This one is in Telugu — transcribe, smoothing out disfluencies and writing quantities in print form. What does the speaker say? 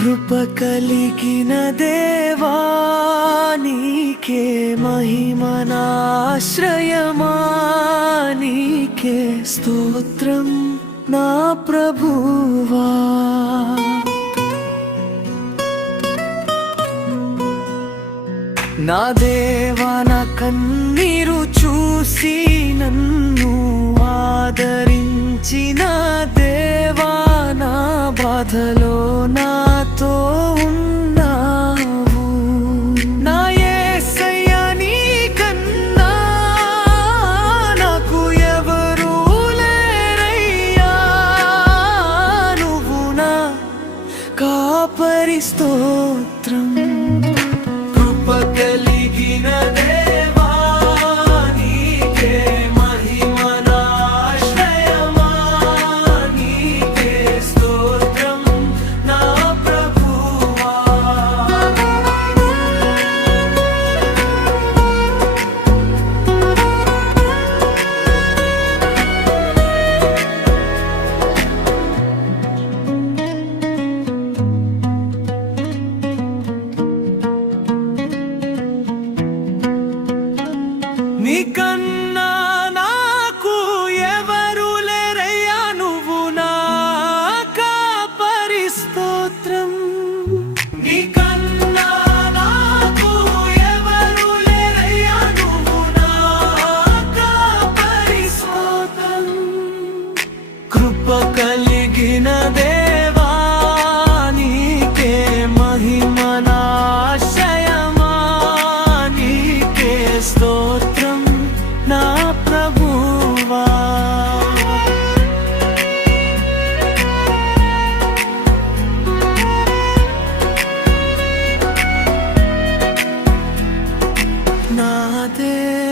కృప కలిగిన దేవా నీకే మహిమనాశ్రయమా నీకే స్తోత్రం నా ప్రభువా. నా దేవా నా కన్నీరు చూసి నన్ను ఆదరించిన దేవా నా బాధలో నాతో ఉన్నావు. నా యేసయ్యా నీకన్నా నాకు ఎవరూ లేరయ్యా. నువ్వు నా కాపరి స్తోత్రం. కలిగిన దేవా నీకే మహిమనాశ్రయమా నీకే స్తోత్రం నా ప్రభువా. నీకన్నా నాకు ఎవరు లేరయ్యా. నువ్వు నా కాపరి స్తోత్రం. నీకన్నా నాకు ఎవరు లేరయ్యా. నువ్వు నా కాపరి స్తోత్రం. కృప కలిగిన దేవా నీకే మహిమనాశ్రయమా నీకే స్తోత్రం నా ప్రభువా. నా దేవా